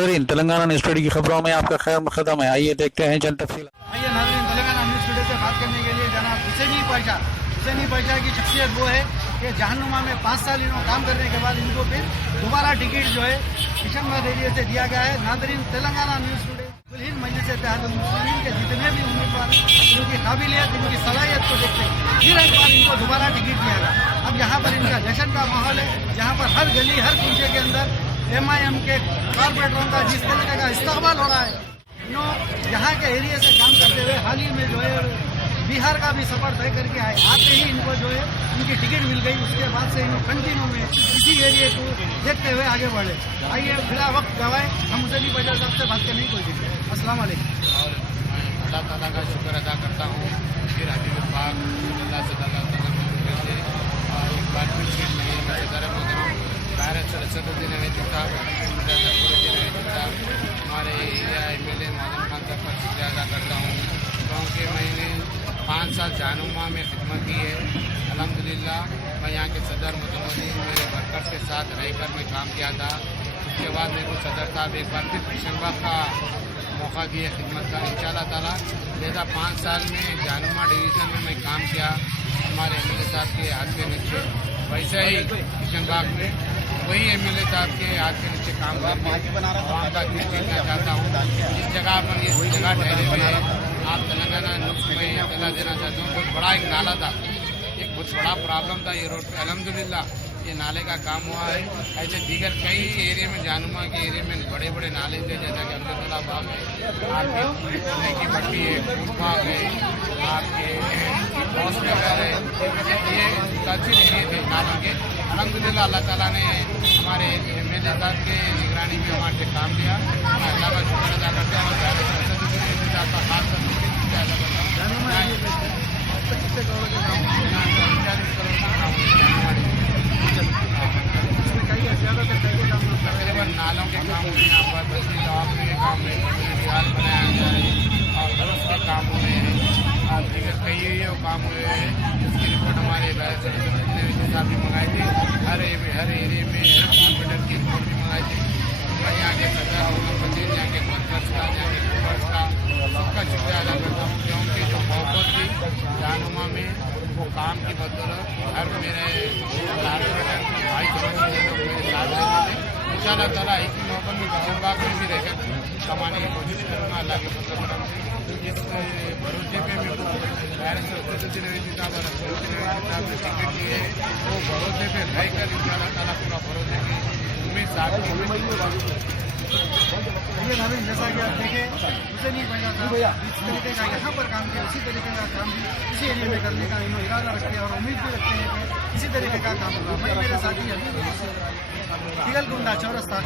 नाजरीन, Telangana news today की खबरों में आपका खैर मकदम है। आइए देखते हैं चंद तफसील। आइए नाज़रीन, तेलंगाना न्यूज़ टुडे से बात करने के लिए जनाब हुसैनी पाशा की शख्सियत वो है कि जहानुमा में 5 साल इन्होंने काम करने के बाद इनको फिर दोबारा टिकट जो है किशनगंज एरिया से दिया गया है। नाज़रीन, तेलंगाना न्यूज़ टुडे हिंद मजलिस इत्तेहादुल मुस्लिमीन के जितने भी उम्मीदवार इनकी काबिलियत, इनकी सलाहियत को देखते फिर एक बार इनको दोबारा टिकट दिया गया। अब यहाँ पर इनका जश्न का माहौल है, जहाँ पर हर गली हर कुंचे के अंदर MIM के कॉर्पोरेटरों का जिस तरीके का इस्तकबाल हो रहा है। यहाँ के एरिया से काम करते हुए हाल ही में जो है बिहार का भी सफर तय करके आए, आते ही इनको जो है इनकी टिकट मिल गई। उसके बाद से इन्होंने कंटिन्यू में इसी एरिया को देखते हुए आगे बढ़े। आइए बिना वक्त गवाए हम हुसैनी पाशा साहब से बात करने की कोशिश करें। अस्सलाम वालेकुम। और मैं अल्लाह ताला का शुक्र अदा करता हूँ फिर हबीब पाक अल्लाह से और एक बार फिर सीट मिली है। मैं सदर मोहतरम भारत सरसदुद्दीन अवैधी साहब, हमारे एरिया MLA मौजूद खान साहब का शुक्रिया अदा करता हूँ, क्योंकि मैंने 5 साल जहानुमा में खिदमत की है। अल्हम्दुलिल्लाह मैं यहाँ के सदर मुतमद्दीन मेरे वर्कर्स के साथ रहकर मैं काम किया था। उसके बाद मेरे को सदर साहब एक बार फिर किशनगंज का मौका दिए खिदमत का इंशाअल्लाह ताला। लिहाजा 5 साल में जहानुमा डिवीज़न में मैं काम किया हमारे MLA साहब के हाथ के नीचे। वैसे ही किशनगंज में वही MLA साहब के हाथ के नीचे काम करके वहाँ का जीतना चाहता हूँ। इस जगह पर ये जगह ठहरे हुए हैं। आप तेलंगाना न्यूज़ में इतना देना चाहता हूँ, बहुत बड़ा एक नाला था, एक बहुत बड़ा प्रॉब्लम था ये रोड पे। अल्हम्दुलिल्लाह ये नाले का काम हुआ है। ऐसे दीगर कई एरिया में जहानुमा के एरिया में बड़े बड़े नाले थे, जैसा कि अमृतला बाग है, आपके पुणे की भट्टी है, फूलबाग है, आपके हॉस्पिटल है, ये तहसील एरिए थे नालों के। अल्हम्दुलिल्लाह अल्लाह ताला ने हमारे MLA साहब के निगरानी में हमारे से काम लिया। मैं अल्लाह का शुक्र अदा करता हूँ। का खास तकरीबन नालों के काम हुए, यहाँ पर बस्ती दवाखाने के काम हुए, हाल बनाया गया है और दुरुस्त के काम हुए हैं और दीगर कई काम हुए हैं। इसकी रिपोर्ट हमारे साहब भी मंगाई थी। हर एरिए में कॉम्प्यूटर की रिपोर्ट भी मंगाई थी। मैं यहाँ के सदर वजीर, यहाँ के वर्कर्स का, यहाँ के मेंबर्स का सबका शुक्रिया अदा करता हूँ, क्योंकि जो मोहब्बत थी जहानुमा में वो काम की बदौलत हर मेरे भाई इंशाअल्लाह ताला एक ही मोहब्बत में किशनगंज में भी रहकर कमाने की कोशिश करूँगा अल्लाह के फजल करम से। इस भरोसे पे मेरे को भारत सरसदुद्दीन अवैधी साहब और साहब ने टिकट दी है, वो भरोसे पे रहकर इंशाअल्लाह ताला पूरा भरोसे की उम्मीद साथ ये नाज़रीन, जैसा कि आप देखें हुसैनी पाशा साहब इस तरीके का यहाँ पर काम किया, उसी तरीके का काम भी इसी एरिया में करने का इन्होंने इरादा रखते हैं और उम्मीद भी रखते हैं कि इसी तरीके का काम होगा। मैं मेरे साथी अभी चौरस्ता